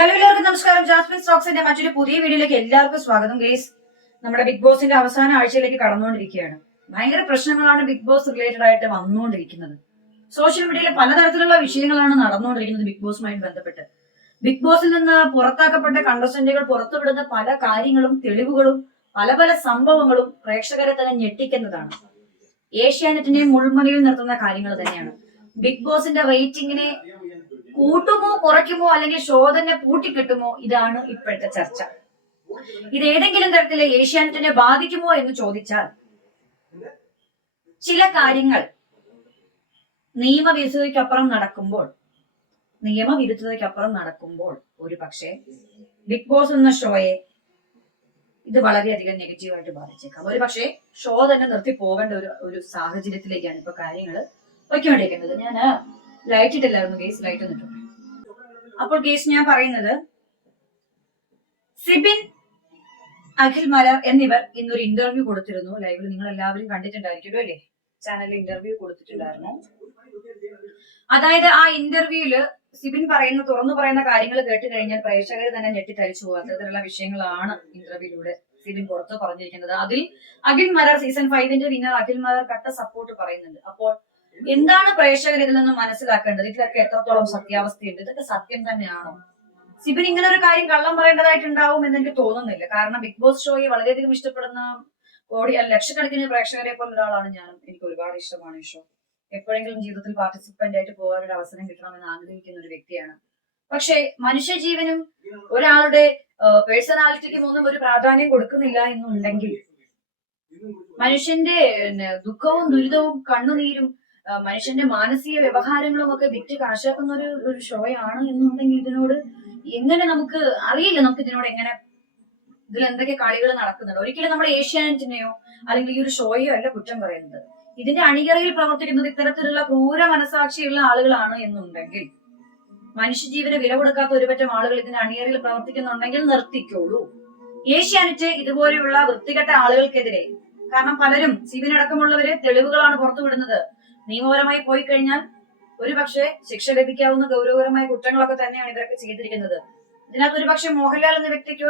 Hello എല്ലാവർക്കും നമസ്കാരം. Jasmine സ്റ്റോക്സിന്റെ മറ്റൊരു പുതിയ വീഡിയോയിലേക്ക് എല്ലാവർക്കും സ്വാഗതം. ഗേസ്, നമ്മുടെ ബിഗ് ബോസിന്റെ അവസാന ആഴ്ചയിലേക്ക് കടന്നുകൊണ്ടിരിക്കുകയാണ്. ഭയങ്കര പ്രശ്നങ്ങളാണ് ബിഗ് ബോസ് റിലേറ്റഡ് ആയിട്ട് വന്നുകൊണ്ടിരിക്കുന്നത്. സോഷ്യൽ മീഡിയയിൽ പലതരത്തിലുള്ള വിഷയങ്ങളാണ് നടന്നുകൊണ്ടിരിക്കുന്നത് ബിഗ് ബോസുമായി ബന്ധപ്പെട്ട്. ബിഗ് ബോസിൽ നിന്ന് പുറത്താക്കപ്പെട്ട കണ്ടസ്റ്റന്റുകൾ പുറത്തുവിടുന്ന പല കാര്യങ്ങളും തെളിവുകളും പല പല സംഭവങ്ങളും പ്രേക്ഷകരെ തന്നെ ഞെട്ടിക്കുന്നതാണ്. ഏഷ്യാനെറ്റിനെയും മുൾമുനയിൽ നിർത്തുന്ന കാര്യങ്ങൾ തന്നെയാണ്. ബിഗ് ബോസിന്റെ റേറ്റിംഗിനെ കൂട്ടുമോ കുറയ്ക്കുമോ അല്ലെങ്കിൽ ഷോ തന്നെ പൂട്ടിക്കെട്ടുമോ, ഇതാണ് ഇപ്പോഴത്തെ ചർച്ച. ഇത് ഏതെങ്കിലും തരത്തില് ഏഷ്യാനെറ്റിനെ ബാധിക്കുമോ എന്ന് ചോദിച്ചാൽ, ചില കാര്യങ്ങൾ നിയമവിരുദ്ധതയ്ക്കപ്പുറം നടക്കുമ്പോൾ ഒരു പക്ഷേ ബിഗ് ബോസ് എന്ന ഷോയെ ഇത് വളരെയധികം നെഗറ്റീവായിട്ട് ബാധിച്ചേക്കാം. ഒരു പക്ഷേ ഷോ തന്നെ നിർത്തി പോകേണ്ട ഒരു സാഹചര്യത്തിലേക്കാണ് ഇപ്പൊ കാര്യങ്ങൾ വയ്ക്കൊണ്ടിരിക്കുന്നത്. ഞാൻ ലൈറ്റ് ഇട്ടില്ലായിരുന്നു ഗേസ്, ലൈറ്റ് ഒന്നിട്ടുണ്ട്. അപ്പോൾ ഗേസ്, ഞാൻ പറയുന്നത്, സിബിൻ, അഖിൽ മലർ എന്നിവർ ഇന്നൊരു ഇന്റർവ്യൂ കൊടുത്തിരുന്നു. ലൈവിൽ നിങ്ങൾ എല്ലാവരും കണ്ടിട്ടുണ്ടായിരിക്കുമല്ലോ അല്ലേ? ചാനലിൽ ഇന്റർവ്യൂ കൊടുത്തിട്ടുണ്ടായിരുന്നു. അതായത് ആ ഇന്റർവ്യൂല് സിബിൻ തുറന്നു പറയുന്ന കാര്യങ്ങൾ കേട്ട് കഴിഞ്ഞാൽ പ്രേക്ഷകർ തന്നെ ഞെട്ടിത്തരിച്ചു പോകും. അത്തരത്തിലുള്ള വിഷയങ്ങളാണ് ഇന്റർവ്യൂയിലൂടെ സിബിൻ പുറത്ത് പറഞ്ഞിരിക്കുന്നത്. അതിൽ അഖിൽ മലർ സീസൺ 5 വിന്നർ അഖിൽ മലർ കട്ട സപ്പോർട്ട് പറയുന്നുണ്ട്. അപ്പോൾ എന്താണ് പ്രേക്ഷകർ ഇതിൽ നിന്ന് മനസ്സിലാക്കേണ്ടത്? ഇതിലൊക്കെ എത്രത്തോളം സത്യാവസ്ഥയുണ്ട്? ഇതൊക്കെ സത്യം തന്നെയാണോ? സിബിൻ ഇങ്ങനെ ഒരു കാര്യം കള്ളം പറയേണ്ടതായിട്ടുണ്ടാവും എന്ന് എനിക്ക് തോന്നുന്നില്ല. കാരണം ബിഗ് ബോസ് ഷോയെ വളരെയധികം ഇഷ്ടപ്പെടുന്ന ലക്ഷക്കണക്കിന് പ്രേക്ഷകരെ പോലെ ഒരാളാണ് ഞാനും. എനിക്ക് ഒരുപാട് ഇഷ്ടമാണ് ഈ ഷോ. എപ്പോഴെങ്കിലും ജീവിതത്തിൽ പാർട്ടിസിപ്പന്റ് ആയിട്ട് പോകാൻ ഒരു അവസരം കിട്ടണമെന്ന് ആഗ്രഹിക്കുന്ന ഒരു വ്യക്തിയാണ്. പക്ഷെ മനുഷ്യജീവനും ഒരാളുടെ പേഴ്സണാലിറ്റിക്കും ഒന്നും ഒരു പ്രാധാന്യം കൊടുക്കുന്നില്ല എന്നുണ്ടെങ്കിൽ, മനുഷ്യന്റെ ദുഃഖവും ദുരിതവും കണ്ണുനീരും മനുഷ്യന്റെ മാനസിക വ്യവഹാരങ്ങളും ഒക്കെ വിറ്റ് കാശാക്കുന്ന ഒരു ഷോയാണ് എന്നുണ്ടെങ്കിൽ, ഇതിനോട് എങ്ങനെ നമുക്ക് അറിയില്ല, നമുക്ക് ഇതിനോട് എങ്ങനെ, ഇതിൽ എന്തൊക്കെ കളികൾ നടക്കുന്നുണ്ട്. ഒരിക്കലും നമ്മൾ ഏഷ്യാനെറ്റിനെയോ അല്ലെങ്കിൽ ഈ ഒരു ഷോയോ അല്ല കുറ്റം പറയുന്നത്. ഇതിന്റെ അണിയറയിൽ പ്രവർത്തിക്കുന്നത് ഇത്തരത്തിലുള്ള ക്രൂര മനസാക്ഷിയുള്ള ആളുകളാണ് എന്നുണ്ടെങ്കിൽ, മനുഷ്യജീവന് വില കൊടുക്കാത്ത ഒരുപറ്റം ആളുകൾ ഇതിന്റെ അണിയറയിൽ പ്രവർത്തിക്കുന്നുണ്ടെങ്കിൽ നിർത്തിക്കോളൂ. ഏഷ്യാനെറ്റ് ഇതുപോലെയുള്ള വൃത്തികെട്ട ആളുകൾക്കെതിരെ, കാരണം പലരും സിബിനടക്കമുള്ളവര് തെളിവുകളാണ് പുറത്തുവിടുന്നത്. നിയമപരമായി പോയി കഴിഞ്ഞാൽ ഒരു പക്ഷേ ശിക്ഷ ലഭിക്കാവുന്ന ഗൗരവകരമായ കുറ്റങ്ങളൊക്കെ തന്നെയാണ് ഇവരൊക്കെ ചെയ്തിരിക്കുന്നത്. ഇതിനകത്ത് ഒരു പക്ഷെ മോഹൻലാൽ എന്ന വ്യക്തിക്കോ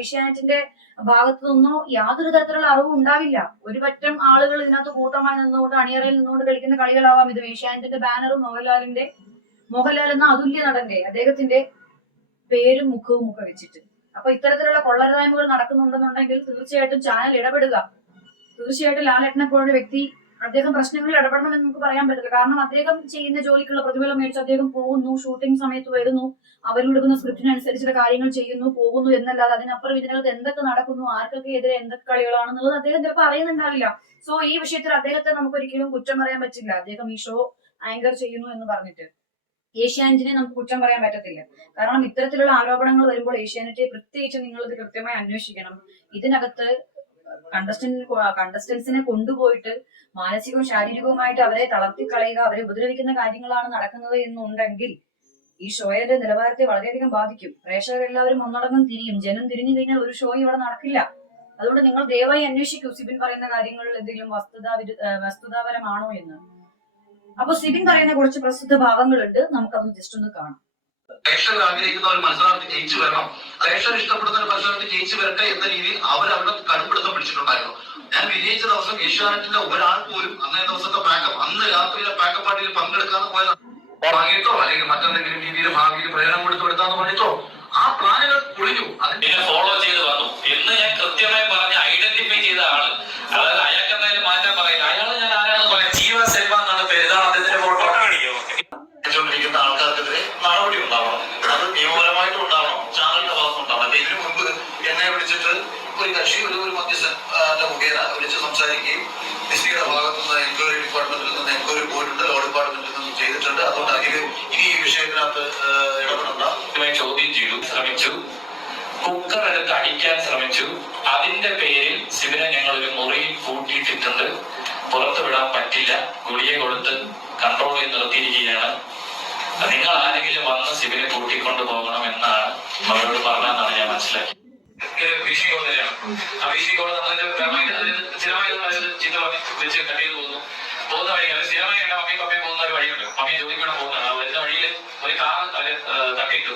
ഏഷ്യാനെറ്റിന്റെ ഭാഗത്തു നിന്നോ യാതൊരു തരത്തിലുള്ള അറിവും ഉണ്ടാവില്ല. ഒരു പറ്റം ആളുകൾ ഇതിനകത്ത് കൂട്ടമായി നിന്നുകൊണ്ട് അണിയറയിൽ നിന്നുകൊണ്ട് കളിക്കുന്ന കളികളാവാം ഇത്. ഏഷ്യാനെറ്റിന്റെ ബാനറും മോഹൻലാൽ എന്ന അതുല്യ നടന്റെ അദ്ദേഹത്തിന്റെ പേരും മുഖവും ഒക്കെ വെച്ചിട്ട്, അപ്പൊ ഇത്തരത്തിലുള്ള കൊള്ളരുതായ്മകൾ നടക്കുന്നുണ്ടെന്നുണ്ടെങ്കിൽ തീർച്ചയായിട്ടും ചാനൽ ഇടപെടുക. തീർച്ചയായിട്ടും ലാലേട്ടനെ പോലുള്ള വ്യക്തി, അദ്ദേഹം പ്രശ്നങ്ങളിൽ ഇടപെടണമെന്ന് നമുക്ക് പറയാൻ പറ്റില്ല. കാരണം അദ്ദേഹം ചെയ്യുന്ന ജോലിക്കുള്ള പ്രതിഫലം മേടിച്ച് അദ്ദേഹം പോകുന്നു, ഷൂട്ടിംഗ് സമയത്ത് വരുന്നു, അവരെടുക്കുന്ന സ്ക്രിപ്റ്റിനനുസരിച്ചുള്ള കാര്യങ്ങൾ ചെയ്യുന്നു, പോകുന്നു എന്നല്ലാതെ അതിനപ്പുറം ഇതിനകത്ത് എന്തൊക്കെ നടക്കുന്നു, ആർക്കൊക്കെ എതിരെ എന്തൊക്കെ കളികളാണെന്നുള്ളത് അദ്ദേഹം ചിലപ്പോൾ അറിയുന്നുണ്ടാവില്ല. സോ ഈ വിഷയത്തിൽ അദ്ദേഹത്തെ നമുക്ക് ഒരിക്കലും കുറ്റം പറയാൻ പറ്റില്ല. അദ്ദേഹം ഈ ഷോ ആങ്കർ ചെയ്യുന്നു എന്ന് പറഞ്ഞിട്ട് ഏഷ്യാനെറ്റിനെ നമുക്ക് കുറ്റം പറയാൻ പറ്റത്തില്ല. കാരണം ഇത്തരത്തിലുള്ള ആരോപണങ്ങൾ വരുമ്പോൾ ഏഷ്യാനെറ്റ് പ്രത്യേകിച്ച് നിങ്ങളിത് കൃത്യമായി അന്വേഷിക്കണം. ഇതിനകത്ത് കണ്ടസ്റ്റൻസിനെ കൊണ്ടുപോയിട്ട് മാനസികവും ശാരീരികവുമായിട്ട് അവരെ തളർത്തിക്കളയുക, അവരെ ഉപദ്രവിക്കുന്ന കാര്യങ്ങളാണ് നടക്കുന്നത് എന്നുണ്ടെങ്കിൽ ഈ ഷോയുടെ നിലവാരത്തെ വളരെയധികം ബാധിക്കും. പ്രേക്ഷകരെല്ലാവരും ഒന്നടങ്കം തിരിയും. ജനം തിരിഞ്ഞു കഴിഞ്ഞാൽ ഒരു ഷോ ഇവിടെ നടക്കില്ല. അതുകൊണ്ട് നിങ്ങൾ ദയവായി അന്വേഷിക്കൂ സിബിൻ പറയുന്ന കാര്യങ്ങളിൽ എന്തെങ്കിലും വസ്തുതാപരമാണോ എന്ന്. അപ്പൊ സിബിൻ പറയുന്ന കുറച്ച് പ്രസിദ്ധ ഭാവങ്ങളുണ്ട്, നമുക്കതൊന്ന് ജസ്റ്റ് ഒന്ന് കാണാം. പ്രേക്ഷകർ ആഗ്രഹിക്കുന്ന ഒരു മത്സരാർത്ഥി ജയിച്ചു വരണം, പ്രേക്ഷകർ ഇഷ്ടപ്പെടുന്ന ഒരു മത്സരാർത്ഥി ജയിച്ചു വരട്ടെ എന്ന രീതിയിൽ അവരവരുടെ കടുംപിടുത്തം പിടിച്ചിട്ടുണ്ടായിരുന്നു. ഞാൻ വിജയിച്ച ദിവസം ഏഷ്യാനെറ്റിന്റെ ഒരാൾ പോലും അന്നേ ദിവസത്തെ അന്ന് രാത്രിയിലെ പാക്കപ്പ് പാർട്ടിയിൽ പങ്കെടുക്കാതെ പോയത് വാങ്ങിയിട്ടോ അല്ലെങ്കിൽ മറ്റെന്തെങ്കിലും രീതിയിൽ ഭാവിയിൽ പ്രയോജനം കൊടുത്തെടുത്താന്ന് പറഞ്ഞിട്ടോ ആ പ്ലാനുകൾ പൊളിഞ്ഞു. അതിനെ ഫോളോ ചെയ്ത് വന്നു എന്ന് ഞാൻ കൃത്യമായി പറഞ്ഞ് ഐഡന്റിഫൈ ചെയ്ത ആള്. അതായത് അയാൾക്ക് എന്തായാലും മാറ്റാൻ പറയില്ല. അയാള് ഞാൻ ആരാണെന്ന് പറയാം. ജീവ സെൽവ എന്നാണ് പേര്. ഇതാണ് അദ്ദേഹത്തിന്റെ ഫോട്ടോ ിക്കുന്ന ആൾക്കാർക്കെതിരെ നടപടി ഉണ്ടാവണം. അത് നിയമപരമായിട്ടും ഉണ്ടാവണം, ചാനലിന്റെ ഭാഗത്തുണ്ടാവണം. അല്ലെ ഇതിനു മുൻപ് എന്നെ വിളിച്ചിട്ട് ഒരു കക്ഷി ഒരു മധ്യസ്ഥന്റെ മുഖേന വിളിച്ച് സംസാരിക്കുകയും ഡിസ്നിയുടെ ഭാഗത്തുനിന്ന് എൻക്വയറി ഡിപ്പാർട്ട്മെന്റിൽ നിന്ന് എൻക്വയറി പോയിട്ടുണ്ട്, ലോ ഡിപ്പാർട്ട്മെന്റിൽ നിന്ന് ചെയ്തിട്ടുണ്ട്. അതുകൊണ്ട് ഇനി ഈ വിഷയത്തിനകത്ത് ഇടപെടണ്ട. ചോദ്യം ചെയ്തു, ശ്രമിച്ചു, കുക്കർ എടുത്ത് അടിക്കാൻ ശ്രമിച്ചു. അതിന്റെ പേരിൽ സിബിനെ ഞങ്ങൾ ഒരു മുറിയിൽ പൂട്ടിയിട്ടിട്ടുണ്ട്. പുറത്തു വിടാൻ പറ്റില്ല. ഗുളിക കൊടുത്ത് കൺട്രോൾ ചെയ്ത് നിർത്തിയിരിക്കുകയാണ്. നിങ്ങൾ ആരെങ്കിലും വന്ന് സിബിനെ കൂട്ടിക്കൊണ്ടു പോകണം എന്നാണ് അവരോട് പറഞ്ഞതെന്നാണ് ഞാൻ മനസ്സിലാക്കി. ആ വിഷയക്കോട് സ്ഥിരമായി ചീത്ത പറഞ്ഞ് വെച്ച് കട്ട് ചെയ്ത് പോകുന്ന വഴിയാണ്. സ്ഥിരമായി എന്റെ മമ്മിയും പപ്പയും പോകുന്ന ഒരു വഴിയുണ്ട്. മമ്മിയെ ജോലിക്കൂടെ പോകുന്നതാണ്. വരുന്ന വഴിയിൽ ഒരു കാർ അവര് തട്ടിയിട്ട്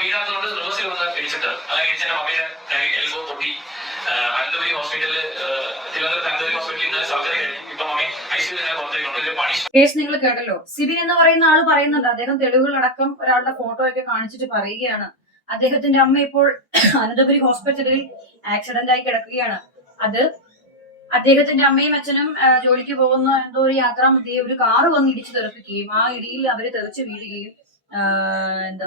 വീഴാത്തതുകൊണ്ട് റിവേഴ്സിൽ വന്ന് ഇടിച്ചിട്ട് അങ്ങനെ ഇടിച്ചെന്റെ മമ്മിയുടെ എൽബോ പൊട്ടി. അനന്തപുരി ഹോസ്പിറ്റലിൽ തിരുവനന്തപുരത്ത് അനന്തപുരി ഹോസ്പിറ്റലിൽ നിന്ന് സർജറി കഴിഞ്ഞു. ഇപ്പൊ മമ്മി ഐസിയിൽ തന്നെ പുറത്തേക്കുണ്ട്. ഇതിൽ പണി കേസ് നിങ്ങൾ കേട്ടല്ലോ. സിബിൻ എന്ന് പറയുന്ന ആള് പറയുന്നുണ്ട്, അദ്ദേഹം തെളിവുകളടക്കം ഒരാളുടെ ഫോട്ടോ ഒക്കെ കാണിച്ചിട്ട് പറയുകയാണ് അദ്ദേഹത്തിന്റെ അമ്മ ഇപ്പോൾ അനന്തപുരി ഹോസ്പിറ്റലിൽ ആക്സിഡന്റ് ആയി കിടക്കുകയാണ്. അത് അദ്ദേഹത്തിന്റെ അമ്മയും അച്ഛനും ജോലിക്ക് പോകുന്ന എന്തോ ഒരു യാത്രാമധ്യേ ഒരു കാറ് വന്ന് ഇടിച്ചു തെറിപ്പിക്കുകയും ആ ഇടിയിൽ അവര് തെറിച്ച് വീഴുകയും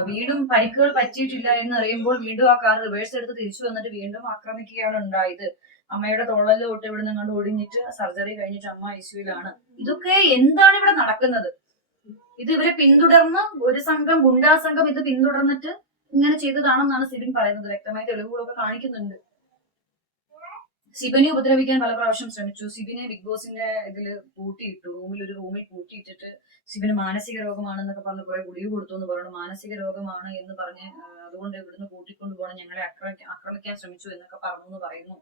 വീണ്ടും പരിക്കുകൾ പറ്റിയിട്ടില്ല എന്ന് അറിയുമ്പോൾ വീണ്ടും ആ കാർ റിവേഴ്സ് എടുത്ത് തിരിച്ചു വന്നിട്ട് വീണ്ടും ആക്രമിക്കുകയാണ് ഉണ്ടായത്. അമ്മയുടെ തോളല് തൊട്ട് ഇവിടെ നിന്ന് ഒടിഞ്ഞിട്ട് സർജറി കഴിഞ്ഞിട്ട് അമ്മ ഐസിയുലാണ്. ഇതൊക്കെ എന്താണ് ഇവിടെ നടക്കുന്നത്? ഇത് ഇവരെ പിന്തുടർന്ന് ഒരു സംഘം, ഗുണ്ടാ സംഘം ഇത് പിന്തുടർന്നിട്ട് ഇങ്ങനെ ചെയ്തതാണെന്നാണ് സിബിൻ പറയുന്നത്. വ്യക്തമായ തെളിവുകളൊക്കെ കാണിക്കുന്നുണ്ട്. സിബിനെ ഉപദ്രവിക്കാൻ പല പ്രാവശ്യം ശ്രമിച്ചു. സിബിനെ ബിഗ് ബോസിന്റെ ഇതില് പൂട്ടിയിട്ടു, ഒരു റൂമിൽ പൂട്ടിയിട്ടിട്ട് സിബിന് മാനസിക രോഗമാണെന്നൊക്കെ പറഞ്ഞ് കുറെ ഗുളിക കൊടുത്തു എന്ന് പറഞ്ഞു. മാനസിക രോഗമാണ് എന്ന് പറഞ്ഞ് അതുകൊണ്ട് ഇവിടുന്ന് കൂട്ടിക്കൊണ്ടു പോകണം, ഞങ്ങളെ ആക്രമിക്കാൻ ശ്രമിച്ചു എന്നൊക്കെ പറഞ്ഞു എന്ന് പറയുന്നു.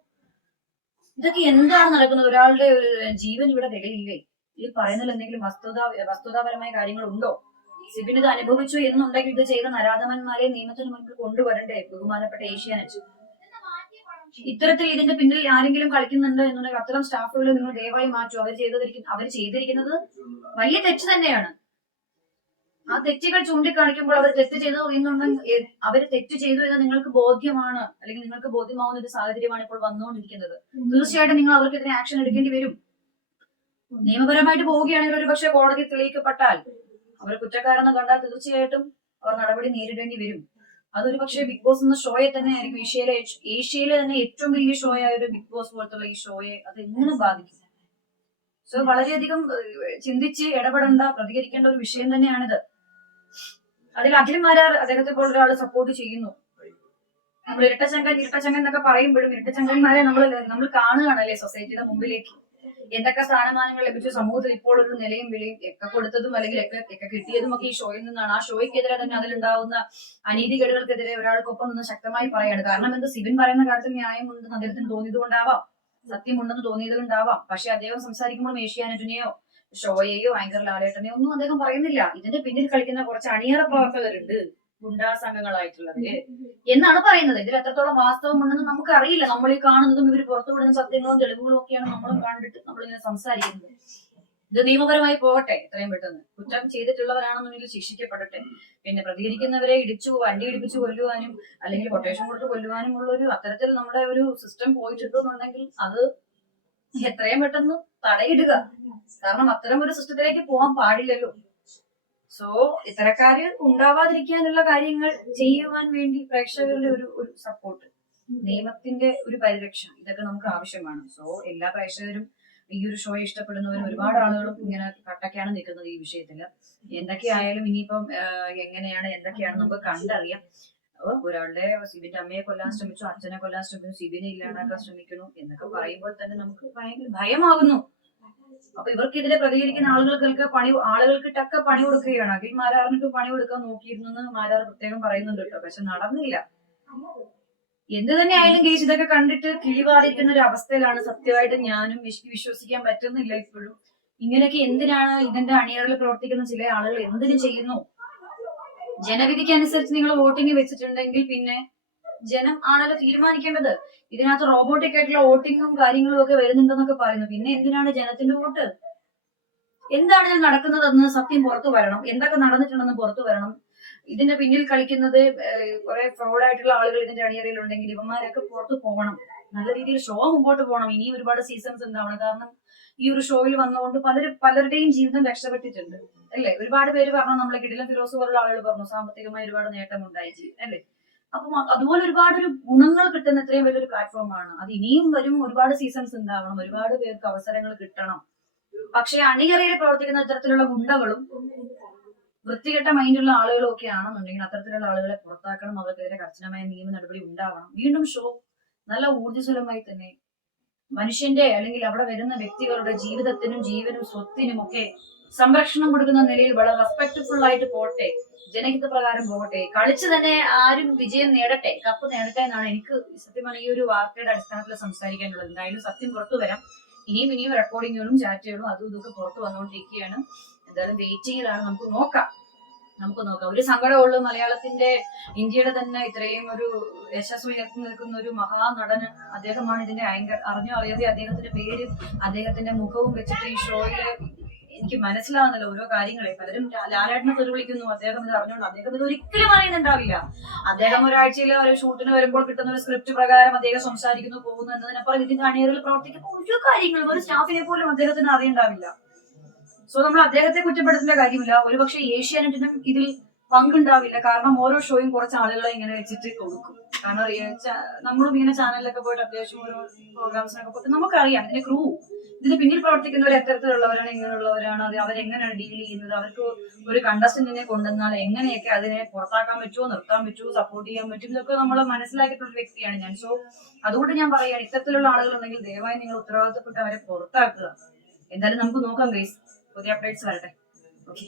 ഇതൊക്കെ എന്താണ് നടക്കുന്നത്? ഒരാളുടെ ജീവൻ ഇവിടെ വിലയില്ലേ? ഈ പറയുന്നതിൽ എന്തെങ്കിലും വസ്തുതാപരമായ കാര്യങ്ങളുണ്ടോ? സിബിൻ ഇത് അനുഭവിച്ചു എന്നുണ്ടെങ്കിൽ ഇത് ചെയ്ത നരാധമന്മാരെ നിയമത്തിന് മുൻപിൽ കൊണ്ടുവരണ്ടേ ബഹുമാനപ്പെട്ട ഏഷ്യാനെറ്റ്? ഇത്തരത്തിൽ ഇതിന്റെ പിന്നിൽ ആരെങ്കിലും കളിക്കുന്നുണ്ട് എന്നുണ്ടെങ്കിൽ അത്തരം സ്റ്റാഫുകളെ നിങ്ങൾ ദയവായി മാറ്റൂ. അവർ ചെയ്തിരിക്കുന്നത് വലിയ തെറ്റ് തന്നെയാണ്. ആ തെറ്റുകൾ ചൂണ്ടിക്കാണിക്കുമ്പോൾ അവർ തെറ്റ് ചെയ്തു എന്നുണ്ടെങ്കിൽ അവര് തെറ്റ് ചെയ്തു എന്ന് നിങ്ങൾക്ക് ബോധ്യമാണ്, അല്ലെങ്കിൽ നിങ്ങൾക്ക് ബോധ്യമാവുന്ന ഒരു സാഹചര്യമാണ് ഇപ്പോൾ വന്നുകൊണ്ടിരിക്കുന്നത്. തീർച്ചയായിട്ടും നിങ്ങൾ അവർക്കെതിരെ ആക്ഷൻ എടുക്കേണ്ടി വരും. നിയമപരമായിട്ട് പോവുകയാണെങ്കിൽ ഒരു പക്ഷേ കോടതി തെളിയിക്കപ്പെട്ടാൽ അവർ കുറ്റക്കാരെന്ന് കണ്ടാൽ തീർച്ചയായിട്ടും അവർ നടപടി നേരിടേണ്ടി വരും. അതൊരു പക്ഷേ ബിഗ് ബോസ് എന്ന ഷോയെ തന്നെ ആയിരിക്കും, ഏഷ്യയിലെ തന്നെ ഏറ്റവും വലിയ ഷോ ആയ ഒരു ബിഗ് ബോസ് പോലത്തുള്ള ഈ ഷോയെ അത് എങ്ങനെ ബാധിക്കും? സോ വളരെയധികം ചിന്തിച്ച് ഇടപെടേണ്ട, പ്രതികരിക്കേണ്ട ഒരു വിഷയം തന്നെയാണിത്. അതിൽ അഖിൽ മാരാർ അദ്ദേഹത്തെ പോലെ ഒരാൾ സപ്പോർട്ട് ചെയ്യുന്നു. നമ്മൾ ഇരട്ടച്ചങ്കൻ എന്നൊക്കെ പറയുമ്പോഴും ഇരട്ടച്ചങ്കന്മാരെ നമ്മൾ കാണുകയാണല്ലേ സൊസൈറ്റിയുടെ മുമ്പിലേക്ക്. എന്തൊക്കെ സ്ഥാനമാനങ്ങൾ ലഭിച്ചു സമൂഹത്തിൽ ഇപ്പോൾ ഒരു നിലയും വിലയും ഒക്കെ കൊടുത്തതും അല്ലെങ്കിൽ ഒക്കെ കിട്ടിയതും ഒക്കെ ഈ ഷോയിൽ നിന്നാണ്. ആ ഷോയ്ക്കെതിരെ തന്നെ അതിലുണ്ടാവുന്ന അനീതികേടുകൾക്കെതിരെ ഒരാൾക്കൊപ്പം നിന്ന് ശക്തമായി പറയാണ്. കാരണം എന്ത്? സിബിൻ പറയുന്ന കാര്യത്തിൽ ന്യായമുണ്ടെന്ന് അദ്ദേഹത്തിന് തോന്നിയത് കൊണ്ടാവാം, സത്യമുണ്ടെന്ന് തോന്നിയത് കൊണ്ടാവാം. പക്ഷെ അദ്ദേഹം സംസാരിക്കുമ്പോൾ ഏഷ്യാനെറ്റിനെയോ ഷോയെയോ ആങ്കർ ലാലേട്ടനെയോ ഒന്നും അദ്ദേഹം പറയുന്നില്ല. ഇതിന്റെ പിന്നിൽ കളിക്കുന്ന കുറച്ച് അണിയറ പ്രവർത്തകരുണ്ട്, ഗുണ്ടാ സംഘങ്ങളായിട്ടുള്ളവര് എന്നാണ് പറയുന്നത്. ഇതിൽ എത്രത്തോളം വാസ്തവമുണ്ടെന്ന് നമുക്ക് അറിയില്ല. നമ്മൾ ഈ കാണുന്നതും ഇവർ പുറത്തുവിടുന്ന സത്യങ്ങളും തെളിവുകളും ഒക്കെയാണ് നമ്മളും കണ്ടിട്ട് നമ്മളിങ്ങനെ സംസാരിക്കുന്നത്. ഇത് നിയമപരമായി പോകട്ടെ എത്രയും പെട്ടെന്ന്. കുറ്റം ചെയ്തിട്ടുള്ളവരാണെന്നുണ്ടെങ്കിൽ ശിക്ഷിക്കപ്പെടട്ടെ. പിന്നെ പ്രതികരിക്കുന്നവരെ വണ്ടി ഇടിപ്പിച്ചു കൊല്ലുവാനും അല്ലെങ്കിൽ കൊട്ടേഷൻ കൊടുത്ത് കൊല്ലുവാനും ഉള്ള ഒരു അത്തരത്തിൽ നമ്മുടെ ഒരു സിസ്റ്റം പോയിട്ടുണ്ടെന്നുണ്ടെങ്കിൽ അത് എത്രയും പെട്ടെന്ന് തടയിടുക. കാരണം അത്തരം ഒരു സിസ്റ്റത്തിലേക്ക് പോകാൻ പാടില്ലല്ലോ. സോ ഇത്തരക്കാര് ഉണ്ടാവാതിരിക്കാനുള്ള കാര്യങ്ങൾ ചെയ്യുവാൻ വേണ്ടി പ്രേക്ഷകരുടെ ഒരു സപ്പോർട്ട്, നിയമത്തിന്റെ ഒരു പരിരക്ഷ, ഇതൊക്കെ നമുക്ക് ആവശ്യമാണ്. സോ എല്ലാ പ്രേക്ഷകരും ഈ ഒരു ഷോ ഇഷ്ടപ്പെടുന്നവരും ഒരുപാട് ആളുകളും ഇങ്ങനെ കട്ടക്കാണ് നിൽക്കുന്നത് ഈ വിഷയത്തില്. എന്തൊക്കെയായാലും ഇനിയിപ്പം എന്തൊക്കെയാണ് നമുക്ക് കണ്ടറിയാം. ഒരാളുടെ സിബിന്റെ അമ്മയെ കൊല്ലാൻ ശ്രമിച്ചു, അച്ഛനെ കൊല്ലാൻ ശ്രമിച്ചു, സിബിനെ ഇല്ലാണ്ടാക്കാൻ ശ്രമിക്കുന്നു എന്നൊക്കെ പറയുമ്പോൾ തന്നെ നമുക്ക് ഭയങ്കര ഭയമാകുന്നു. അപ്പൊ ഇവർക്കെതിരെ പ്രതികരിക്കുന്ന ആളുകൾക്കിട്ടൊക്കെ പണി കൊടുക്കുകയാണ്. അഖിൽ മാരാറിനിട്ട് പണി കൊടുക്കാൻ നോക്കിയിരുന്നു എന്ന് മാരാർ പ്രത്യേകം പറയുന്നുണ്ട് കേട്ടോ. പക്ഷെ നടന്നില്ല. എന്ത് തന്നെ ആയാലും കേസ് ഇതൊക്കെ കണ്ടിട്ട് കിളിവാതിരിക്കുന്ന ഒരു അവസ്ഥയിലാണ്. സത്യമായിട്ട് ഞാനും വിശ്വസിക്കാൻ പറ്റുന്നില്ല ഇപ്പോഴും. ഇങ്ങനെയൊക്കെ എന്തിനാണ് ഇതിന്റെ അണിയറിൽ പ്രവർത്തിക്കുന്ന ചില ആളുകൾ എന്തിനു ചെയ്യുന്നു? ജനവിധിക്ക് അനുസരിച്ച് നിങ്ങൾ വോട്ടിംഗ് വെച്ചിട്ടുണ്ടെങ്കിൽ പിന്നെ ജനം ആണല്ലോ തീരുമാനിക്കേണ്ടത്. ഇതിനകത്ത് റോബോട്ടിക് ആയിട്ടുള്ള വോട്ടിങ്ങും കാര്യങ്ങളും ഒക്കെ വരുന്നുണ്ടെന്നൊക്കെ പറയുന്നു. പിന്നെ എന്തിനാണ് ജനത്തിന്റെ വോട്ട്? എന്താണ് ഇതിൽ നടക്കുന്നതെന്ന് സത്യം പുറത്തു വരണം. എന്തൊക്കെ നടന്നിട്ടുണ്ടെന്ന് പുറത്തു വരണം. ഇതിന്റെ പിന്നിൽ കളിക്കുന്നത് കുറെ ഫ്രോഡായിട്ടുള്ള ആളുകൾ ഇതിന്റെ അണിയറയിൽ ഉണ്ടെങ്കിൽ ഇവന്മാരൊക്കെ പുറത്തു പോകണം. നല്ല രീതിയിൽ ഷോ മുമ്പോട്ട് പോകണം. ഇനിയും ഒരുപാട് സീസൺസ് ഉണ്ടാവണം. കാരണം ഈ ഒരു ഷോയിൽ വന്നുകൊണ്ട് പലരുടെയും ജീവിതം രക്ഷപ്പെട്ടിട്ടുണ്ട് അല്ലെ. ഒരുപാട് പേര് പറഞ്ഞു, നമ്മളെ കിടിലൻ ഫിറോസ് പോലുള്ള ആളുകൾ പറഞ്ഞു സാമ്പത്തികമായി ഒരുപാട് നേട്ടം ഉണ്ടായി അല്ലെ. അപ്പം അതുപോലെ ഒരുപാട് ഒരു ഗുണങ്ങൾ കിട്ടുന്ന ഇത്രയും വലിയൊരു പ്ലാറ്റ്ഫോമാണ്. അത് ഇനിയും വരും. ഒരുപാട് സീസൺസ് ഉണ്ടാവണം. ഒരുപാട് പേർക്ക് അവസരങ്ങൾ കിട്ടണം. പക്ഷെ അണിയറയിൽ പ്രവർത്തിക്കുന്ന ഇത്തരത്തിലുള്ള ഗുണ്ടകളും വൃത്തികെട്ട മൈൻഡുള്ള ആളുകളും ഒക്കെ ആണെന്നുണ്ടെങ്കിൽ അത്തരത്തിലുള്ള ആളുകളെ പുറത്താക്കണം. അവർക്കെതിരെ കർശനമായ നിയമ നടപടി ഉണ്ടാവണം. വീണ്ടും ഷോ നല്ല ഊർജ്ജസ്വലമായി തന്നെ മനുഷ്യന്റെ അല്ലെങ്കിൽ അവിടെ വരുന്ന വ്യക്തികളുടെ ജീവിതത്തിനും ജീവനും സ്വത്തിനും ഒക്കെ സംരക്ഷണം കൊടുക്കുന്ന നിലയിൽ വളരെ റെസ്പെക്ട്ഫുൾ ആയിട്ട് പോട്ടെ. ജനഹിത പ്രകാരം പോകട്ടെ. കളിച്ച് തന്നെ ആരും വിജയം നേടട്ടെ, കപ്പ് നേടട്ടെ എന്നാണ് എനിക്ക് സത്യമാണ് ഈ ഒരു വാർത്തയുടെ അടിസ്ഥാനത്തിൽ സംസാരിക്കാനുള്ളത്. എന്തായാലും സത്യം പുറത്തു വരാം. ഇനിയും റെക്കോർഡിങ്ങുകളും ചാറ്റുകളും അതും ഇതൊക്കെ പുറത്തു വന്നുകൊണ്ടിരിക്കുകയാണ്. എന്തായാലും വെയിറ്റിംഗിലാണ്. നമുക്ക് നോക്കാം. നമുക്ക് നോക്കാം. ഒരു സങ്കടമുള്ള മലയാളത്തിന്റെ ഇന്ത്യയുടെ തന്നെ ഇത്രയും ഒരു യശസ് ഉയർത്തി നിൽക്കുന്ന ഒരു മഹാനടന് അദ്ദേഹമാണ് ഇതിന്റെ ആങ്കർ. അറിഞ്ഞോ അറിയാതെ അദ്ദേഹത്തിന്റെ പേര് അദ്ദേഹത്തിന്റെ മുഖവും വെച്ചിട്ട് ഈ ഷോയില് എനിക്ക് മനസ്സിലാവുന്നില്ല ഓരോ കാര്യങ്ങളെ. പലരും ലാലേട്ടനെ തെറി വിളിക്കുന്നു, അദ്ദേഹം ഇത് അറിഞ്ഞുകൊണ്ട്. അദ്ദേഹം ഇത് ഒരിക്കലും അറിയുന്നുണ്ടാവില്ല. അദ്ദേഹം ഒരാഴ്ചയിൽ ഒരു ഷൂട്ടിന് വരുമ്പോൾ കിട്ടുന്ന ഒരു സ്ക്രിപ്റ്റ് പ്രകാരം അദ്ദേഹം സംസാരിക്കുന്നു, പോകുന്നു എന്നതിനപ്പുറം ഇതിന്റെ അണിയറിൽ പ്രവർത്തിക്കുന്ന ഒരു കാര്യങ്ങളും ഒരു സ്റ്റാഫിനെ പോലും അദ്ദേഹത്തിന് അറിയണ്ടാവില്ല. സോ നമ്മൾ അദ്ദേഹത്തെ കുറ്റപ്പെടുത്തേണ്ട കാര്യമില്ല. ഒരുപക്ഷെ ഏഷ്യാനെറ്റിനും ഇതിൽ പങ്കുണ്ടാവില്ല. കാരണം ഓരോ ഷോയും കുറച്ച് ആളുകളെ ഇങ്ങനെ വെച്ചിട്ട് കൊടുക്കും. കാരണം നമ്മളും ഇങ്ങനെ ചാനലിലൊക്കെ പോയിട്ട് അത്യാവശ്യം ഓരോ പ്രോഗ്രാംസിനൊക്കെ പോയിട്ട് നമുക്കറിയാം ഇതിന്റെ ക്രൂ, ഇതിന് പിന്നിൽ പ്രവർത്തിക്കുന്നവർ എത്തരത്തിലുള്ളവരാണ്, ഇങ്ങനെയുള്ളവരാണ്, അത് അവരെങ്ങനെയാണ് ഡീൽ ചെയ്യുന്നത്, അവർക്ക് ഒരു കണ്ടസ്റ്റന്റിനെ കൊണ്ടുവന്നാൽ എങ്ങനെയൊക്കെ അതിനെ പുറത്താക്കാൻ പറ്റുമോ, നിർത്താൻ പറ്റുമോ, സപ്പോർട്ട് ചെയ്യാൻ പറ്റും, ഇതൊക്കെ നമ്മൾ മനസ്സിലാക്കിയിട്ടുള്ള വ്യക്തിയാണ് ഞാൻ. സോ അതുകൊണ്ട് ഞാൻ പറയുകയാണ്, ഇത്തരത്തിലുള്ള ആളുകളുണ്ടെങ്കിൽ ദയവായി നിങ്ങൾ ഉത്തരവാദിത്തപ്പെട്ട് അവരെ പുറത്താക്കുക. എന്തായാലും നമുക്ക് നോക്കാം ഗൈസ്, പുതിയ അപ്ഡേറ്റ്സ് വരട്ടെ. ഓക്കെ.